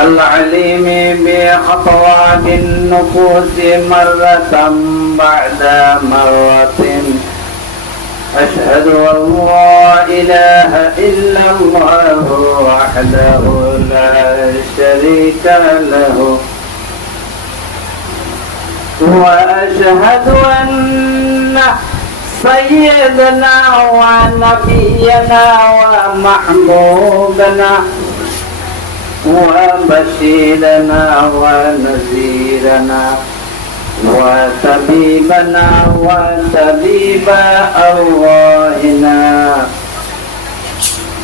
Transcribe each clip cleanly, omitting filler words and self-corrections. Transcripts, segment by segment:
العليم بخطوات النفوس مرة بعد مرة. أشهد أن لا إله إلا الله وحده لا شريك له، وأشهد أن سيدنا ونبينا ومحبوبنا وبشيرنا ونذيرنا وطبيبنا وطبيب أرواحنا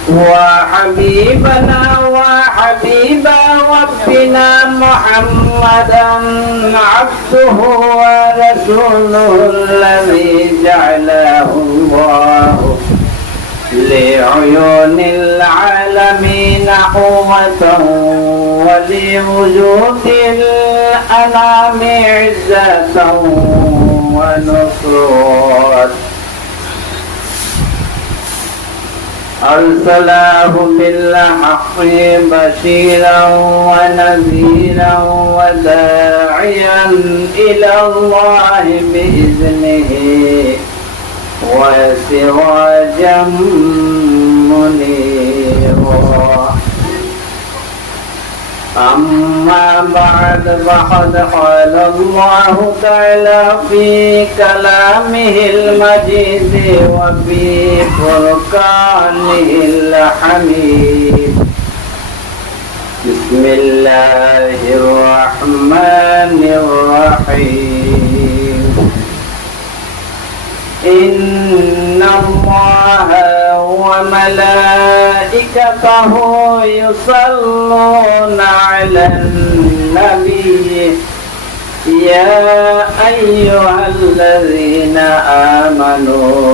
وحبيبنا وحبيب ربنا محمدا عبده ورسوله الذي جعله الله لعيون العالمين قوة ولوجود الأنام عزة ونصرة. أرسله بالحق بشيرا ونذيرا وداعيا إلى الله بإذنه وسراجا منيرا. أما بعد فقد قال الله تعالى في كلامه المجيد وفي فرقانه الحميد. بسم الله الرحمن الرحيم. إن الله وملائكته يصلون على النبي يا أيها الذين آمنوا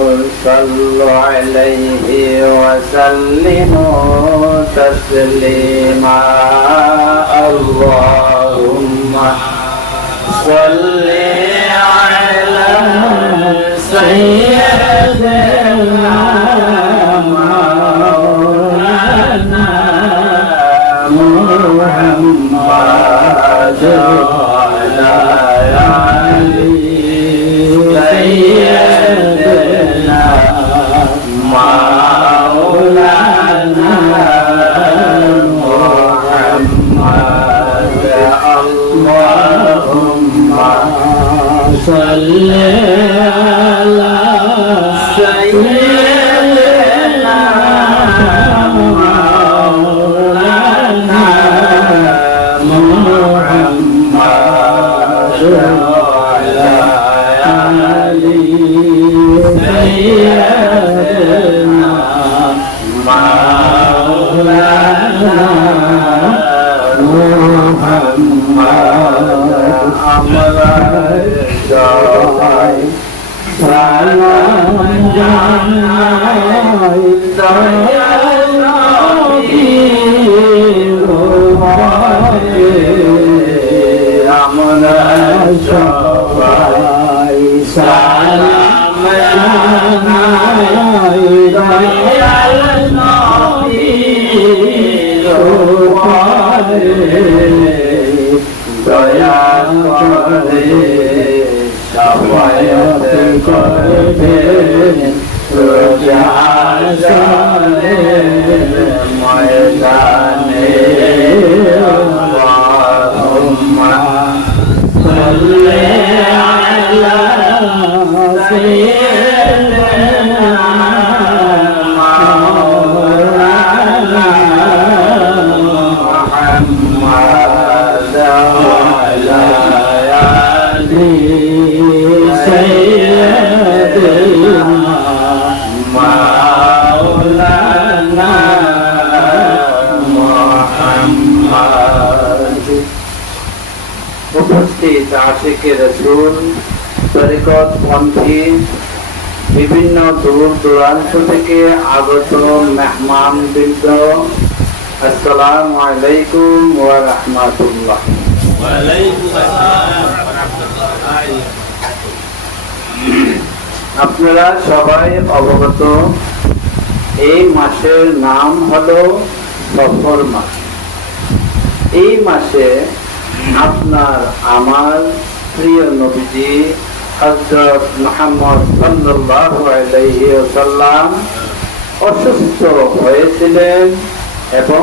صلوا عليه وسلموا تسليما. اللهم صل على سيدنا مولانا محمد وعلى آله سيدنا مولانا محمد. اللهم صل على سيدنا مولانا محمد وعلى آله سيدنا مولانا محمد. سلام جاناي دয়ালু আমরা সবাই সালাম জানাই দয়ালু দয়া করে সবায়াত করবেন রোজাশানে ময়দানে। আল্লাহুম্মা সাল্লি আলা সাইয়্যিদিনা মাওলানা মুহাম্মাদ ওয়া আলা سيدنا مولانا محمد. উপস্থিত আশিকে রাসূল তরিকত পন্থী বিভিন্ন দূর দূরান্ত থেকে আগত মেহমান বৃন্দ, আসসালামু আলাইকুম ওয়া রাহমাতুল্লাহ। ওয়া আলাইকুম আসসালাম ওয়া রাহমাতুল্লাহ। আপনারা সবাই অবগত, এই মাসের নাম হলো সফর মাস। এই মাসে আপনার আমার প্রিয় নবীজি হযরত মুহাম্মদ সাল্লাল্লাহু আলাইহি ওয়াসাল্লাম অসুস্থ হয়েছিলেন এবং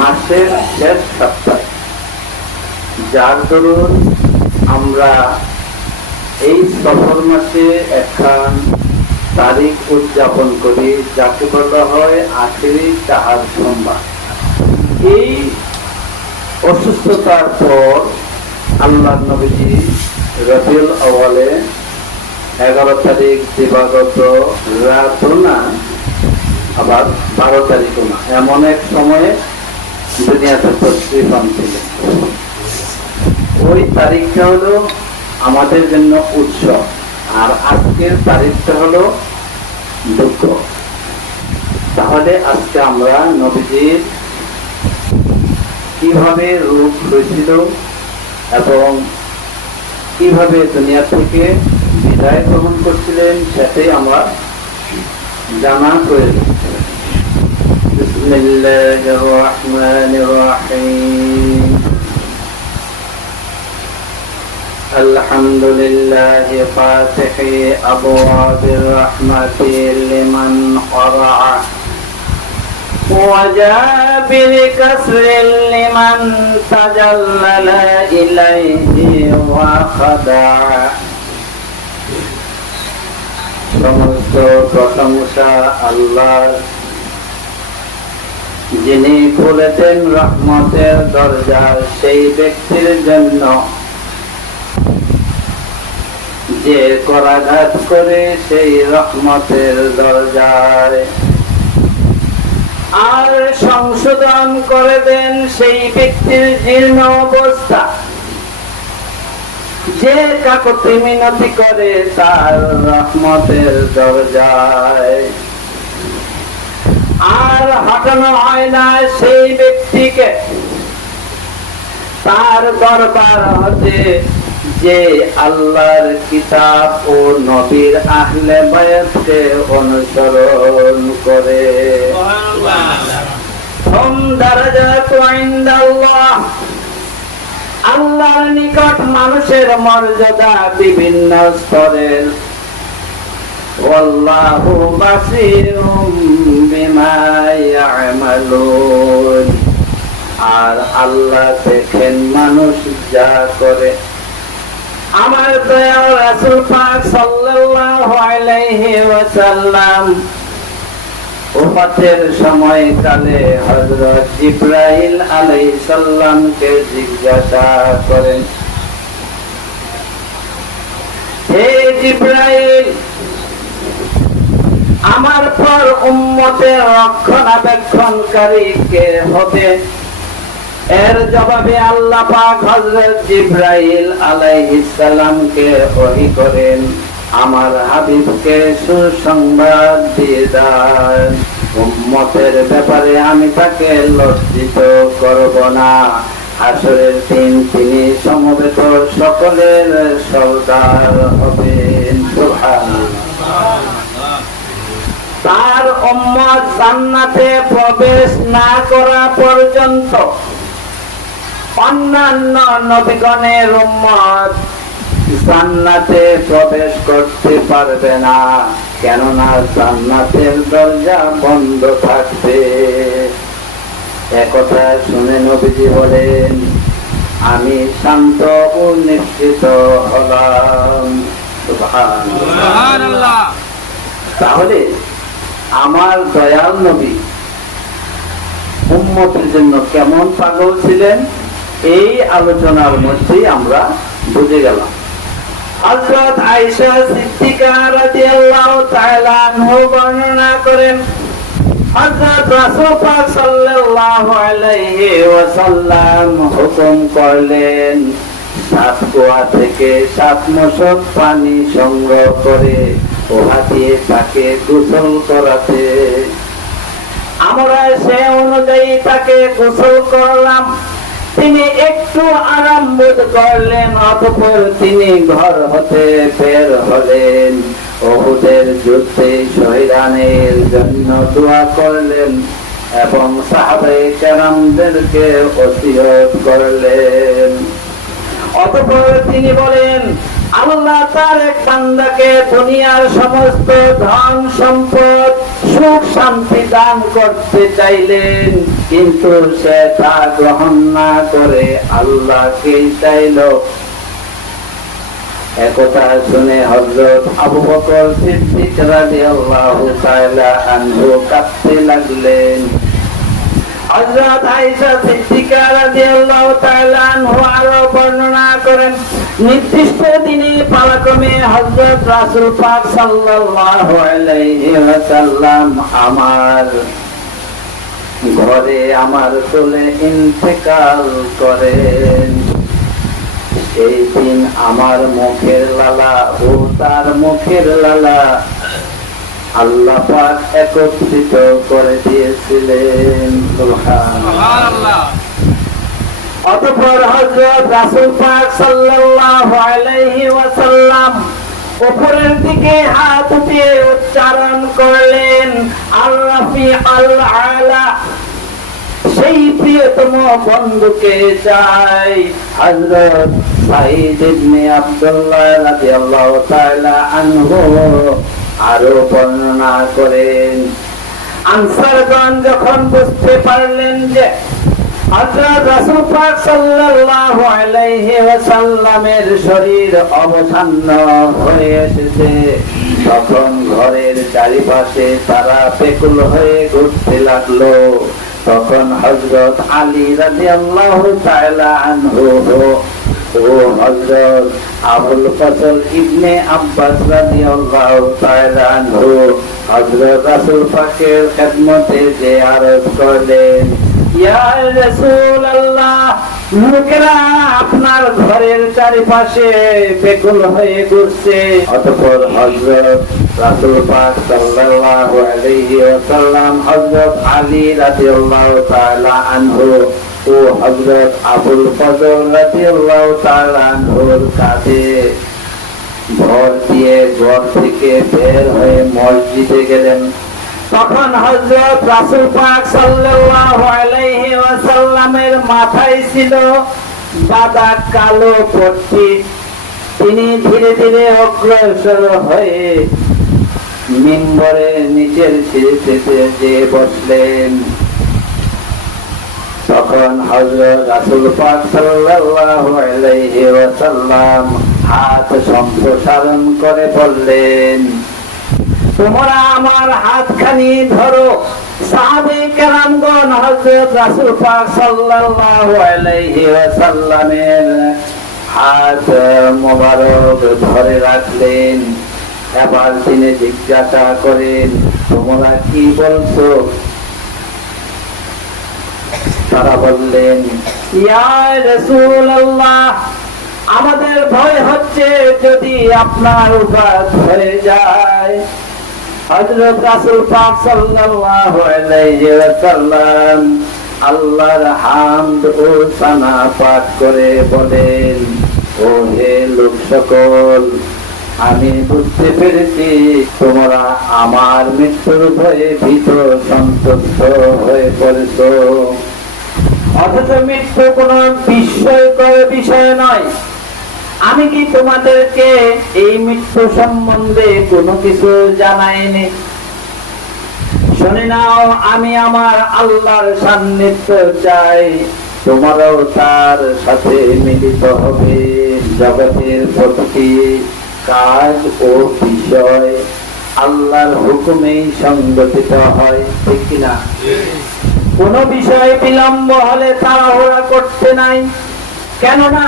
মাসের শেষ সপ্তাহে, যার দরুন আমরা এই সফর মাসে একখান তারিখ উদযাপন করি যাকে বলা হয় আখেরি চাহার সোমবার। এই অসুস্থতার পর আল্লাহ নবীজি রবিউল আউয়ালে 11 তারিখ দিবাগত রাতও না, আবার 12 তারিখও না, এমন এক সময়ে দুনিয়াতে তশরীফ আনছিলেন। ওই তারিখটা হলো আমাদের জন্য উৎসব, আর আজকের তারিখটা হলো দুঃখ। তাহলে আজকে আমরা নবীজির কিভাবে রূপ হয়েছিল এবং কিভাবে দুনিয়া থেকে বিদায় গ্রহণ করছিলেন সেটাই আমরা জানা প্রয়োজন। বিসমিল্লাহির রহমানির রহিম। আলহামদুলিল্লাহি ফাতিহি আবওয়াবির রাহমাতি লিমান ক্বারা'a وجابر كسر لمن تجلل إليه وخدع। সমস্ত প্রশংসা আল্লাহর, যিনি খুলেছেন রহমতের দরজা সেই ব্যক্তির জন্য যে করাঘাত করে সেই রহমতের দরজায়, আর সংশোধন করে দেন সেই ব্যক্তির জীর্ণ অবস্থা যে কাকুতি মিনতি করে তার রহমতের দরজায়, আর হটানো হয় না সেই ব্যক্তিকে তার দরবার হতে যে আল্লাহর কিতাব ও নবীর আহলে বায়াতকে অনুসরণ করে। হুম দারাজাতু ইনদাল্লাহ, আল্লাহর নিকট মানুষের মর্যাদা বিভিন্ন স্তরের। ওয়াল্লাহু বাসীরুম বিমা ইয়ামালুন, আর আল্লাহ দেখেন মানুষ যা করে। আমার দয়াল রাসূল পাক সাল্লাল্লাহু আলাইহি ওয়াসাল্লাম ওফাতের সময়কালে হযরত জিবরাইল আলাইহিস সালামকে জিজ্ঞাসা করেন, হে জিবরাইল, আমার পর উম্মতের রক্ষণাবেক্ষণকারী কে হবে? এর জবাবে আল্লাহ পাক হযরত জিবরাইল আলাইহিস সালামকে ওহী করেন, আমার হাবিবকে সুসংবাদ দিয়ে দেন, উম্মতের ব্যাপারে আমি তাকে লজ্জিত করব না। হাসরের দিন তিনি সমবেত সকলের সরদার হবেন। সুবহানাল্লাহ। তার উম্মত জান্নাতে প্রবেশ না করা পর্যন্ত অন্যান্য নবীগণের উম্মত জান্নাতে প্রবেশ করতে পারবে না, কেননা জান্নাতের দরজা বন্ধ থাকবে। একথা শুনে নবীজি বলেন, আমি শান্ত ও নিশ্চিত হলাম। সুবহানাল্লাহ। তাহলে আমার দয়াল নবী উম্মতের জন্য কেমন পাগল ছিলেন এই আলোচনার মধ্যেই আমরা বুঝে গেলাম। হযরত আয়েশা সিদ্দিকা রাদিয়াল্লাহু তাআলা আনহা বর্ণনা করেন, হযরত রাসূল পাক সাল্লাল্লাহু আলাইহি ওয়াসাল্লাম হুকুম করলেন 7 কুয়া থেকে 7 মশক পানি সংগ্রহ করে ওহা দিয়ে তাকে গোসল করাতে। আমরা সে অনুযায়ী তাকে গোসল করলাম। তিনি একটু আরাম বোধ করলেন, অতঃপর তিনি ঘর হতে বের হলেন। উহুদের যুদ্ধে শহীদানের জন্য দোয়া করলেন, এবং সাহাবায়ে কেরামদেরকে ওসিয়ত করলেন। অতঃপর তিনি বলেন, আল্লাহ তার এক বান্দাকে দুনিয়ার সমস্ত ধন সম্পদ সুখ শান্তি দান করতে চাইলেন, কিন্তু সে তা গ্রহণ না করে আল্লাহকেই চাইল। একথা শুনে হযরত আবু বকর সিদ্দিক রাদিয়াল্লাহু তাআলা আনহু কাঁদতে লাগলেন। হযরত আয়েশা সিদ্দিকা রাদিয়াল্লাহু তাআলা আনহা আরো বর্ণনা করেন, নির্দিষ্ট দিনে পালাক্রমে হযরত রাসূল পাক সাল্লাল্লাহু আলাইহি ওয়াসাল্লাম আমার ঘরে আমার কোলে ইন্তেকাল করেন। এই দিন আমার মুখের লালা ও তার মুখের লালা আল্লাহ পাক একত্রিত করে দিয়েছিলেন। সুবহানাল্লাহ। অতঃপর হযরত রাসূল পাক সাল্লাল্লাহু আলাইহি ওয়াসাল্লাম উপরের দিকে হাত উঠিয়ে উচ্চারণ করলেন, আর-রাফি আল-আলা, সেই প্রিয়তম বন্ধুকে চাই। হযরত সাঈদ ইবনে আব্দুল্লাহ রাদিয়াল্লাহু তাআলা আনহু আরো বর্ণনা করেন, আনসারগণ যখন বুঝতে পারলেন যে হযরত রাসূল পাক সাল্লাল্লাহু আলাইহি ওয়াসাল্লামের শরীর অবসন্ন হয়ে এসেছে, তখন ঘরের চারিপাশে তারা বেকুল হয়ে ঘুরতে লাগলো। তখন হযরত আলী রাদিয়াল্লাহু তাআলা আনহু ও হযরত আবুল ফজল ইবনে আব্বাস রাদিয়াল্লাহু তাআলা আনহু হযরত রাসূল পাকের খেদমতে যে আরজ করলেন, ইয়া রাসূলুল্লাহ, লোকেরা আপনার ঘরের চারিপাশে বেকুল হয়ে ঘুরছে। অতঃপর হযরত রাসূল পাক সাল্লাল্লাহু আলাইহি ওয়াসাল্লাম হযরত আলী রাদিয়াল্লাহু তাআলা আনহু ও হযরত আবুল ফজল রাদিয়াল্লাহু তাআলা আনহুর কাঁধে ভর দিয়ে ঘর থেকে বের হয়ে মসজিদে গেলেন। তখন হযরত রাসূল পাক সাল্লাল্লাহু আলাইহি ওয়াসাল্লামের মাথায় ছিল বাঁধা কালো পট্টি। তিনি ধীরে ধীরে অগ্রসর হয়ে মিম্বরের নিচের সিঁড়িতে যেয়ে বসলেন। তখন হযরত রাসূল পাক সাল্লাল্লাহু আলাইহি ওয়াসাল্লাম হাত সম্প্রসারণ করে বললেন, তোমরা আমার হাতখানি ধরো। সাহাবায়ে কেরামগণ হযরত রাসূল পাক সাল্লাল্লাহু আলাইহি ওয়াসাল্লামের হাত মোবারক ধরে রাখলেন। এবার তিনি জিজ্ঞাসা করেন, তোমরা কি বলছো? তারা বললেন, ইয়া রাসূলুল্লাহ, আমাদের ভয় হচ্ছে যদি আপনার উপাত হয়ে যায়। হযরত রাসূল পাক সাল্লাল্লাহু আলাইহি ওয়াসাল্লাম আল্লাহর হামদ ও সানা পাঠ করে বলেন, ও হে লোক সকল, আমি বুঝতে পেরেছি তোমরা আমার মৃত্যুর ভয়ে ভীত সন্তুষ্ট হয়ে পড়েছ। অথচ মৃত্যু কোন বিস্ময়কর বিষয় নয়। আমি কি তোমাদেরকে এই মৃত্যু সম্বন্ধে কোনো কিছু জানাইনি? শুনে নাও, আমি আমার আল্লাহর সান্নিধ্য চাই, তোমারও তার সাথে মিলিত হবে। জগতের প্রতিটি কাজ ও বিষয় আল্লাহর হুকুমেই সংগঠিত হয়, ঠিক কিনা? কোন বিষয়ে বিলম্ব হলে তাড়াহুড়া করতে নাই, কেননা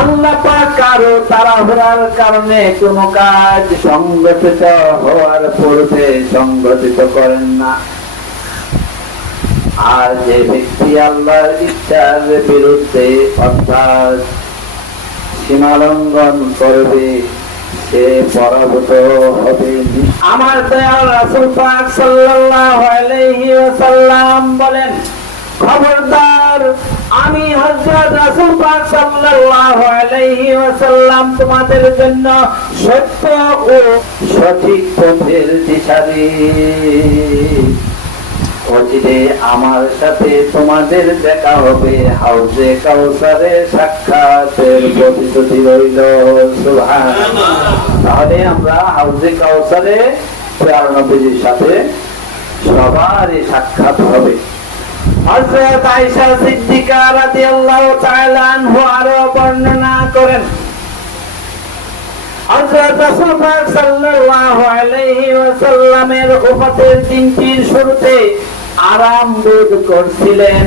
আল্লাহ পাক কারো তাড়াহুড়ার কারণে কোন কাজ সংগঠিত হওয়ার পূর্বে সংগঠিত করেন না। আর যে ব্যক্তি আল্লাহর ইচ্ছার বিরুদ্ধে অর্থাৎ সীমালঙ্ঘন করবে সে পরাভূত হবে। আমার দয়াল রাসূল পাক সাল্লাল্লাহু আলাইহি ওয়াসাল্লাম বলেন, খবরদার, আমি হযরত রাসূল পাক সাল্লাল্লাহু আলাইহি ওয়াসাল্লাম তোমাদের জন্য সত্য ও সঠিক পথের দিশারি অচিরে আমার সাথে তোমাদের দেখা হবে হাউজে কাউসারে সাক্ষাতের প্রতিশ্রুতি রইল। সুবহানাল্লাহ। তাহলে আমরা হাউজে কাউসারে প্যারা নবীর সাথে সবারই সাক্ষাৎ হবে। হযরত আয়েশা সিদ্দিকা রাদিয়াল্লাহু তাআলা আনহা আরো বর্ণনা করেন, হযরত রাসূল পাক সাল্লাল্লাহু আলাইহি ওয়াসাল্লামের ওফাতের দিনটির শুরুতে আরাম বোধ করছিলেন।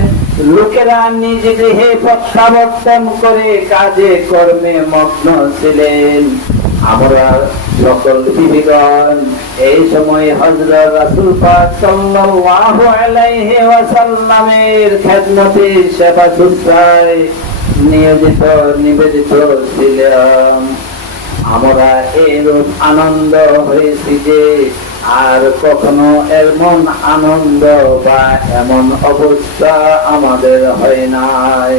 লোকেরা নিজ গৃহে প্রত্যাবর্তন করে কাজে কর্মে মগ্ন ছিলেন। আমরা সকল বিবিগণ এই সময় হযরত রাসূল পাক সাল্লাল্লাহু আলাইহি ওয়াসাল্লামের খেদমতে সেবা শুশ্রূষায় নিবেদিত ছিলাম। আমরা এরূপ আনন্দ হয়েছি যে আর কখনো এমন আনন্দ বা এমন অবস্থা আমাদের হয় নাই।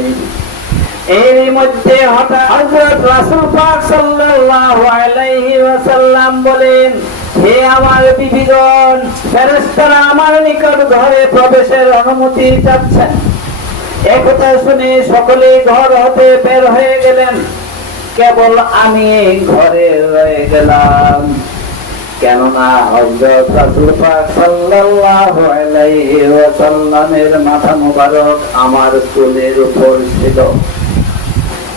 এর মধ্যে হঠাৎ হযরত রাসূল পাক সাল্লাল্লাহু আলাইহি ওয়াসাল্লাম বলেন, হে আমার বিবিগণ, ফেরেশতারা আমার নিকট ঘরে প্রবেশের অনুমতি চাচ্ছেন। একথা শুনে সকলে ঘর হতে বের হয়ে গেলেন, কেবল আমি ঘরে রয়ে গেলাম। কেননা হযরত রাসূল পাক সাল্লাল্লাহু আলাইহি ওয়াসাল্লামের মাথা মোবারক আমার কোলের উপর ছিল।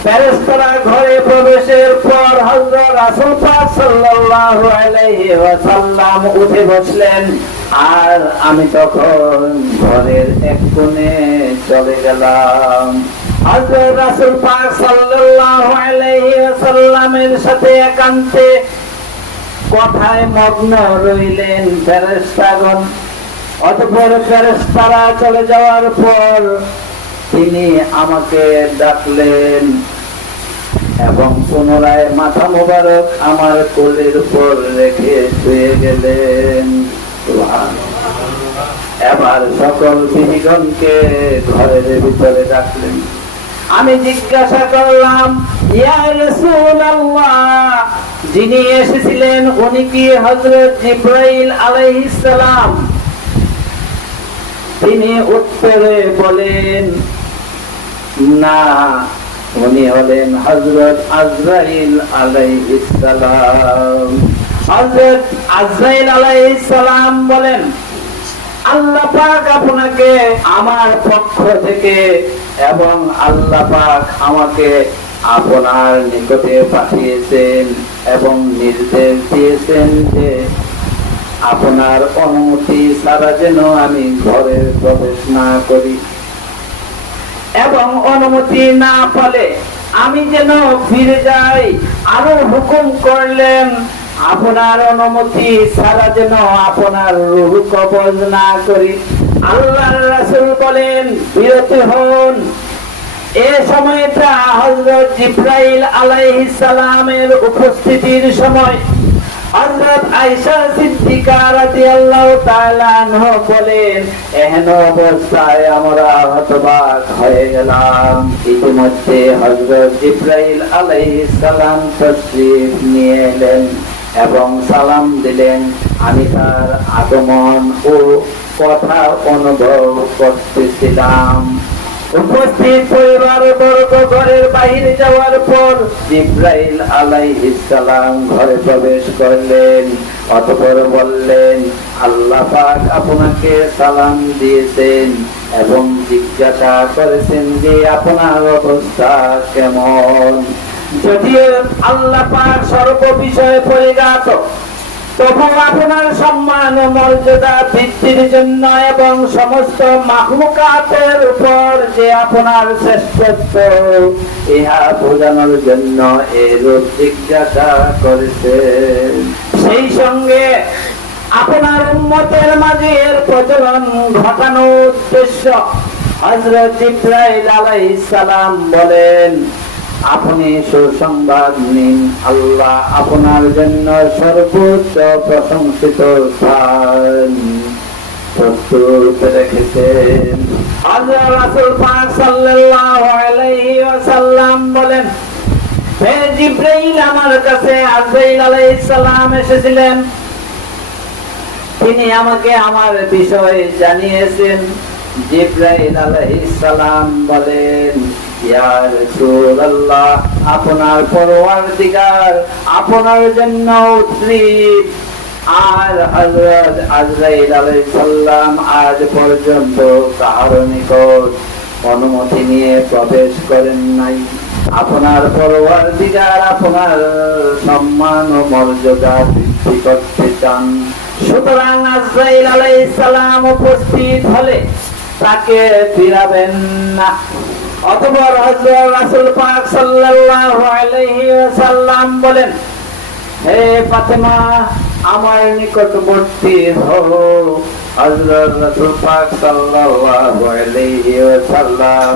ফেরেশতারা ঘরে প্রবেশের পর হযরত রাসূল পাক সাল্লাল্লাহু আলাইহি ওয়াসাল্লাম উঠে বসলেন, আর আমি তখন ঘরের এক কোণে চলে গেলাম। হযরত রাসূল পাক সাল্লাল্লাহু আলাইহি ওয়াসাল্লামের সাথে একান্তে কথায় মগ্ন রইলেন ফেরেশতাগণ। অতঃপর ফেরেশতারা চলে যাওয়ার পর তিনি আমাকে ডাকলেন এবং পুনরায় মাথা মোবারক আমার কোলের উপর রেখে শুয়ে গেলেন। এবার সকল বিবিগণকে ঘরের ভিতরে ডাকলেন। আমি জিজ্ঞাসা করলাম, ইয়া রাসূলুল্লাহ, যিনি এসেছিলেন উনি কি হযরত জিবরাইল আলাইহিস সালাম? তিনি উত্তরে বলেন, না, উনি হলেন হযরত আজরাইল আলাইহিস সালাম। হযরত আজরাইল আলাইহিস সালাম বলেন, আল্লাহ পাক আপনাকে আমার পক্ষ থেকে এবং আল্লাহ পাক আমাকে আপনার নিকটে পাঠিয়েছেন এবং নির্দেশ দিয়েছেন যে আপনার অনুমতি ছাড়া যেন আমি ঘরে প্রবেশ না করি এবং অনুমতি না পেলে আমি যেন ফিরে যাই। আরো হুকুম করলেন, আপনার অনুমতি ছাড়া যেন আপনার রূহ কবজ না করি। আল্লাহর রাসূল বলেন, বিরত হন। এই সময়টা হযরত জিবরাইল আলাইহিস সালামের উপস্থিতির সময়। হযরত আয়েশা সিদ্দিকা রাদিয়াল্লাহু তাআলা আনহা বলেন, এহেন অবস্থায় আমরা হতবাক হয়ে গেলাম। ইতিমধ্যে হযরত জিবরাইল আলাইহিস সালাম তশরীফ নিয়ে এলেন এবং সালাম দিলেন। আমি তার আগমন ও কথা অনুভব করতেছিলাম। উপস্থিত পরিবার বর্গ ঘরের বাইরে যাওয়ার পর জিবরাইল আলাইহিস সালাম ঘরে প্রবেশ করলেন। অতঃপর বললেন, আল্লাহ পাক আপনাকে সালাম দিয়েছেন এবং জিজ্ঞাসা করেছেন যে আপনার অবস্থা কেমন। যদিও আল্লাহ পাক সর্ব বিষয়ে পরিজ্ঞাত, তবু আপনার সম্মান ও মর্যাদা বৃদ্ধির জন্য এবং সমস্ত মাখলুকাতের উপর যে আপনার শ্রেষ্ঠত্ব ইহা বোঝানোর জন্য এরূপ জিজ্ঞাসা করেছেন। সেই সঙ্গে আপনার উম্মতের মাঝে এর প্রচলন ঘটানোর উদ্দেশ্য হযরত জিবরাইল আলাইহিস সালাম বলেন, আপনি সুসংবাদ নিন, আল্লাহ আপনার জন্য সর্বোচ্চ প্রশংসিত স্থান প্রস্তুত রেখেছেন। হযরত রাসূল পাক সাল্লাল্লাহু আলাইহি ওয়াসাল্লাম বলেন, হে জিবরাইল, আমার কাছে আজরাইল আলাইহিস সালাম এসেছিলেন তিনি আমাকে আমার বিষয় জানিয়েছেন। জিবরাইল আলাইহিস সালাম বলেন, ইয়া রাসূলুল্লাহ, আপনার পরওয়ারদিগার আপনার জন্য উদ্গ্রীব। আর হযরত আজরাইল আলাইহিস সালাম আজ পর্যন্ত কারো নিকট অনুমতি নিয়ে প্রবেশ করেন নাই। আপনার পরওয়ারদিগার আপনার সম্মান ও মর্যাদা বৃদ্ধি করতে চান। সুতরাং আজরাইল আলাইহিস সালাম উপস্থিত হলে তাকে ফিরাবেন না। অতঃপর হযরত রাসূল পাক সাল্লাল্লাহু আলাইহি ওয়াসাল্লাম বলেন, হে ফাতেমা, আমার নিকটবর্তী হও। হযরত রাসূল পাক সাল্লাল্লাহু আলাইহি ওয়াসাল্লাম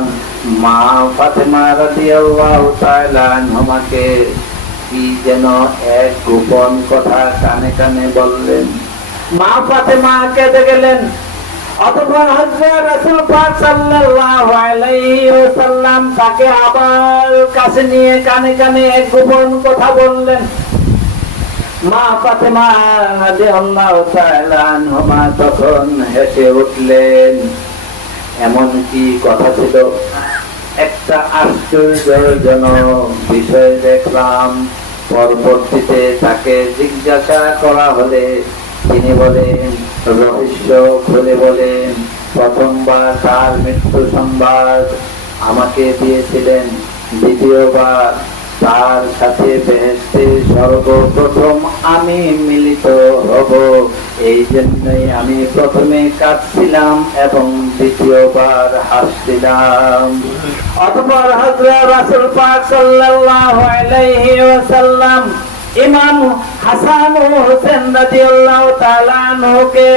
মা ফাতেমা রাদিয়াল্লাহু তাআলা আনহাকে কি যেন এক গোপন কথা কানে কানে বললেন। মা ফাতেমা কেঁদে গেলেন। অতঃপর হযরত রাসূল পাক সাল্লাল্লাহু আলাইহি ওয়াসাল্লাম তাকে আবার কাছে নিয়ে কানে কানে এক গোপন কথা বললেন। মা ফাতেমা রাদিয়াল্লাহু তাআলা আনহা তখন হেসে উঠলেন। এমন কি কথা ছিল? একটা আশ্চর্যজনক বিষয় দেখলাম। পরবর্তীতে তাকে জিজ্ঞাসা করা হলে তিনি বলেন, রহস্য খুলে বলেন, প্রথমবার তার মৃত্যু সংবাদ আমাকে দিয়েছিলেন। দ্বিতীয়বার তার সাথে বেহেশতে সর্বপ্রথম আমি মিলিত হব, এই জন্যই আমি প্রথমে কাঁদছিলাম এবং দ্বিতীয়বার হাসছিলাম। অতঃপর হযরত রাসূল পাক সাল্লাল্লাহু আলাইহি ওয়াসাল্লাম ইমাম হাসান ও হোসেন রাদিয়াল্লাহু তাআলা আনহুকে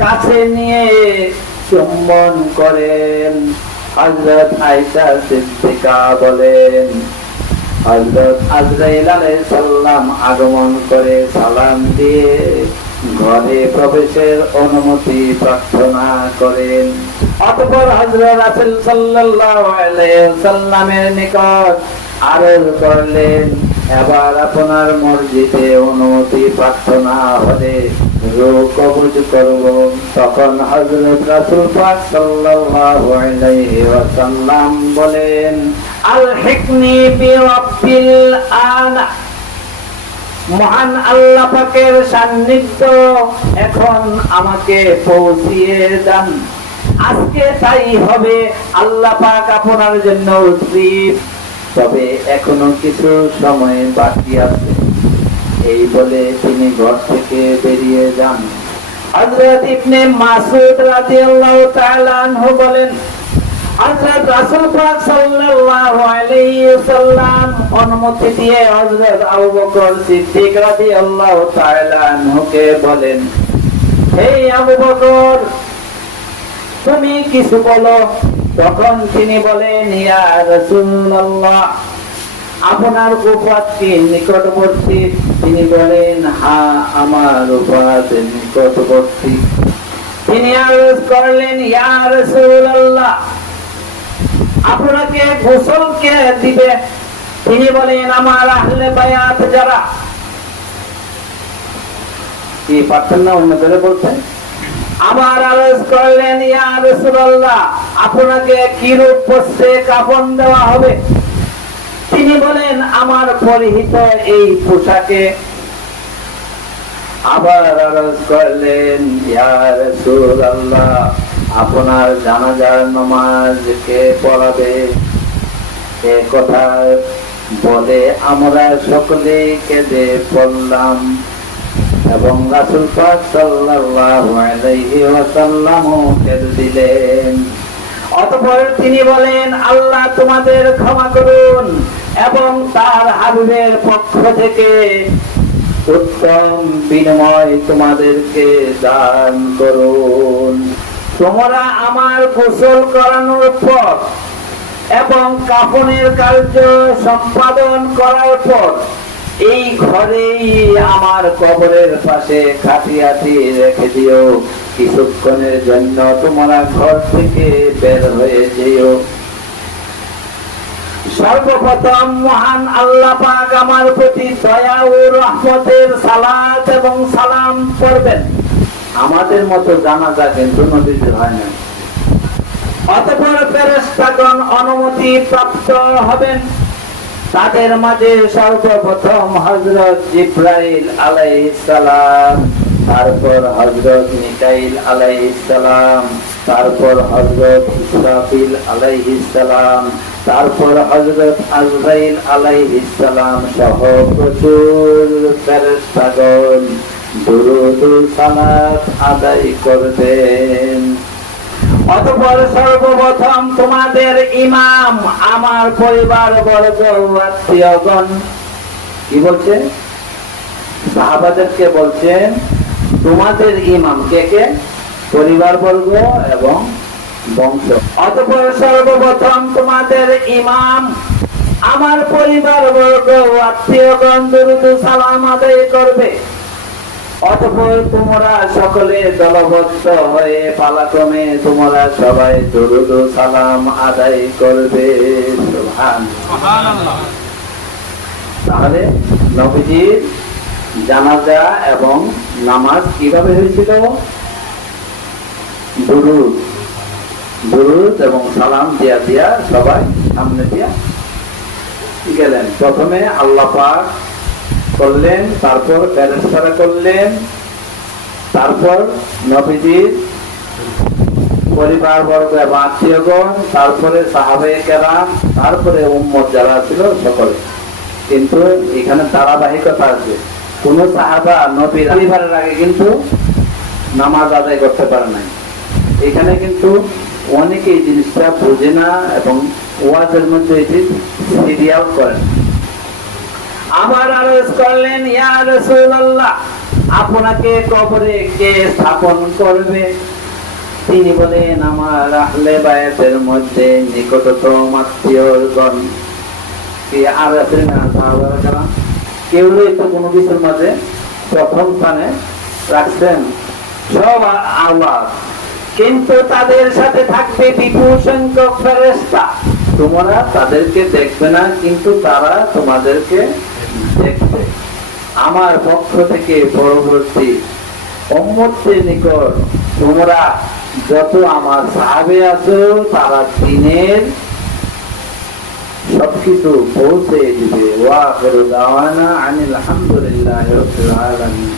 কাছে নিয়ে চুম্বন করেন। হযরত আয়েশা সিদ্দিকা বলেন, হযরত আজরাইল আলাইহিস সালাম আগমন করে সালাম দিয়ে ঘরে প্রবেশের অনুমতি প্রার্থনা করেন। অতঃপর হযরত রাসূল সাল্লাল্লাহু আলাইহি ওয়াসাল্লামের নিকট আরজ করলেন, এবার আপনার মসজিদে অনুমতি প্রার্থনা হলে রূহ কবজ করব। তখন হযরত রাসূল পাক সাল্লাল্লাহু আলাইহি ওয়াসাল্লাম বলেন, আলহিকনি বিরাব্বিল আলা, মহান আল্লাহ পাকের সান্নিধ্য এখন আমাকে পৌঁছিয়ে দেন। আজকে তাই হবে। আল্লাহ পাক আপনার জন্য উদ্গ্রীব, তবে এখনো কিছু সময় বাকি আছে। এই বলে তিনি ঘর থেকে বেরিয়ে যান। হযরত ইবনে মাসউদ রাদিয়াল্লাহু তাআলা আনহু বলেন, হযরত রাসূল পাক সাল্লাল্লাহু আলাইহি ওয়াসাল্লাম অনুমতি দিয়ে হযরত আবু বকর সিদ্দিক রাদিয়াল্লাহু তাআলা আনহুকে বলেন, হে আবু বকর, তুমি কিছু বলো। তখন তিনি বলেন, ইয়া রাসূলুল্লাহ, আপনার উপাত কি নিকটবর্তী? তিনি বলেন, হ্যাঁ, আমার উপাত নিকটবর্তী। তিনি আরজ করলেন, ইয়া রাসূলুল্লাহ, আপনাকে গোসল কে দিবে? তিনি বলেন, আমার আহলে বায়াত যারা। কি পারতেন না অন্য করে বলতেন? আবার আরজ করলেন, ইয়া রাসূলুল্লাহ, আপনাকে কি রূপ বস্ত্রে কাফন দেওয়া হবে? তিনি বলেন, আমার পরিহিত এই পোশাকে। আবার আরজ করলেন, ইয়া রাসূলুল্লাহ, আপনার জানাজার নামাজ কে পড়াবে? এ কথা বলে আমরা সকলে কেঁদে পড়লাম এবং রাসূল পাক সাল্লাল্লাহু আলাইহি ওয়াসাল্লাম কেঁদে দিলেন। অতঃপর তিনি বলেন, আল্লাহ তোমাদের ক্ষমা করুন এবং তার হাবিবের পক্ষ থেকে উত্তম বিনিময় তোমাদেরকে দান করুন। তোমরা আমার গোসল করানোর পর এবং কাফনের কার্য সম্পাদন করার পর এই ঘরেই আমার কবরের পাশে খাটিয়াটি রেখে দিও। কিছুক্ষণের জন্য তোমরা ঘর থেকে বের হয়ে যেও। সর্বপ্রথম মহান আল্লাহ পাক আমার প্রতি দয়া ও রহমতের সালাত এবং সালাম পড়বেন। আমাদের মতো জানাজা কিন্তু নবীদের হয় না। অতঃপর ফেরেশতাগণ অনুমতি প্রাপ্ত হবেন। তাদের মাঝে সর্বপ্রথম হযরত জিবরাইল আলাইহিস সালাম, তারপর হযরত মিকাইল আলাইহিস সালাম, তারপর হযরত ইসরাফিল আলাইহিস সালাম, তারপর হযরত আজরাইল আলাইহিস সালাম সহ প্রচুর ফেরেশতাগণ দুরূদ ও সালাত আদায় করবেন। অতঃপর সর্বপ্রথম তোমাদের ইমাম, আমার পরিবার বর্গ, আত্মীয়গণ, কি বলছেন? সাহাবাদেরকে বলছেন তোমাদের ইমাম কে কে? পরিবার বর্গ এবং বংশ। অতঃপর সর্বপ্রথম তোমাদের ইমাম, আমার পরিবার বর্গ, আত্মীয়গণ দুরূদ ও সালাম আদায় করবে। অতঃপর তোমরা সকলে দলবদ্ধ হয়ে পালাক্রমে তোমরা সবাই দুরূদ ও সালাম আদায় করবে। সুবহানাল্লাহ। তাহলে নবীজির জানাজা এবং নামাজ কিভাবে হয়েছিল? দুরূদ এবং সালাম দিয়া দিয়া সবাই সামনে দিয়া গেলেন। প্রথমে আল্লাহ পাক করলেন, তারপর ফেরেশতারা করলেন, তারপর নবীজির পরিবার বর্গ এবং আত্মীয়গণ, তারপরে সাহাবায়ে কেরাম, তারপরে উম্মত যারা ছিল সকলে। কিন্তু এখানে ধারাবাহিকতা আছে। কোন সাহাবা নবীর পরিবারের আগে কিন্তু নামাজ আদায় করতে পারে নাই। এখানে কিন্তু অনেকে এই জিনিসটা বোঝে না এবং ওয়াজের মধ্যে এটি সিরিয়াল করেন। আমার আরজ করলেন, ইয়া রাসূলুল্লাহ, আপনাকে কবরে কে স্থাপন করবে? তিনি বলেন, আমার আহলে বায়াতের মধ্যে নিকটতম আত্মীয়গণ। কি আর আছে না সাহাবারা কারাম? কেউ তো কোনো কিছুর মাঝে প্রথম স্থানে রাখছেন, সব আল্লাহ। কিন্তু তাদের সাথে থাকবে বিপুল সংখ্যক ফেরেশতা। তোমরা তাদেরকে দেখবে না, কিন্তু তারা তোমাদেরকে দেখবে। আমার পক্ষ থেকে পরবর্তী উম্মতের নিকট তোমরা যত আমার সাহাবে আছো, তারা দ্বীনের সবকিছু পৌঁছে দিবে। ওয়া আখিরু দাওয়ানা আনিল হামদুলিল্লাহি রাব্বিল আলামিন।